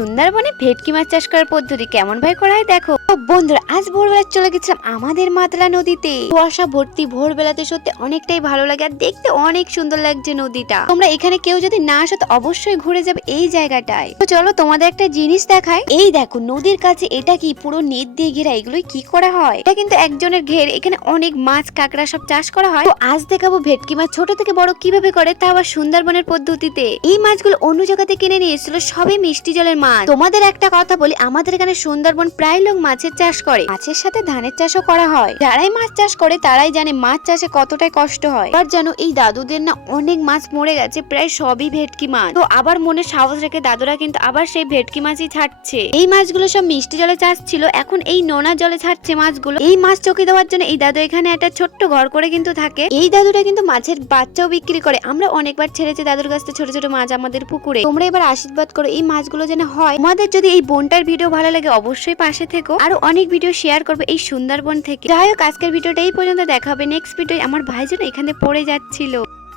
সুন্দরবনে ভেটকি মাছ চাষ করার পদ্ধতি কেমন ভাই করা হয় দেখো। বন্ধুরা, আজ ভোরবেলা চলে গেছিলাম আমাদের মাতলা নদীতে। কুয়াশা ভর্তি ভোরবেলাতে সত্যি অনেকটাই ভালো লাগে, আর দেখতে অনেক সুন্দর লাগছে নদীটা। তোমরা এখানে কেউ যদি না আসো তো অবশ্যই ঘুরে যাবে এই জায়গাটায়। তো চলো তোমাদের একটা জিনিস দেখায়। এই দেখো নদীর কাছে এটা কি পুরো নেট দিয়ে ঘেরা, এগুলোই কি করা হয়? এটা কিন্তু একজনের ঘের, এখানে অনেক মাছ কাঁকড়া সব চাষ করা হয়। তো আজ দেখাবো ভেটকি মাছ ছোট থেকে বড় কিভাবে করে, তা আবার সুন্দরবনের পদ্ধতিতে। এই মাছগুলো অন্য জায়গাতে কিনে নিয়ে এসেছিল, সবই মিষ্টি জলের মাছ। তোমাদের একটা কথা বলি, আমাদের এখানে সুন্দরবন প্রায় লোক মাছের চাষ করে, মাছের সাথে ধানের চাষও করা হয়। যারাই মাছ চাষ করে তারাই জানে মাছ চাষে কতটাই কষ্ট হয়। আর জানো এই দাদুদের না অনেক মাছ মরে গেছে, প্রায় সবই ভেটকি মাছ। তো আবার মনে সাহস রেখে দাদুরা কিন্তু আবার সেই ভেটকি মাছই ছাড়ছে। এই মাছগুলো সব মিষ্টি জলে চাষ ছিল, এখন এই নোনা জলে ছাড়ছে মাছগুলো। এই মাছ চোখে দেওয়ার জন্য এই দাদু এখানে একটা ছোট্ট ঘর করে কিন্তু থাকে। এই দাদুটা কিন্তু মাছের বাচ্চাও বিক্রি করে। আমরা অনেকবার ছেড়েছি দাদুর কাছে ছোট ছোট মাছ আমাদের পুকুরে। তোমরা এবার আশীর্বাদ করো এই মাছগুলো যেন হয়। তোমাদের যদি এই বোনটার ভিডিও ভালো লাগে অবশ্যই পাশে থেকো, আরো অনেক ভিডিও শেয়ার করবে এই সুন্দরবন থেকে। যাই হোক, আজকের ভিডিওটা এই পর্যন্ত, দেখা হবে নেক্সট ভিডিও। আমার ভাই যেন এখানে পড়ে যাচ্ছিল।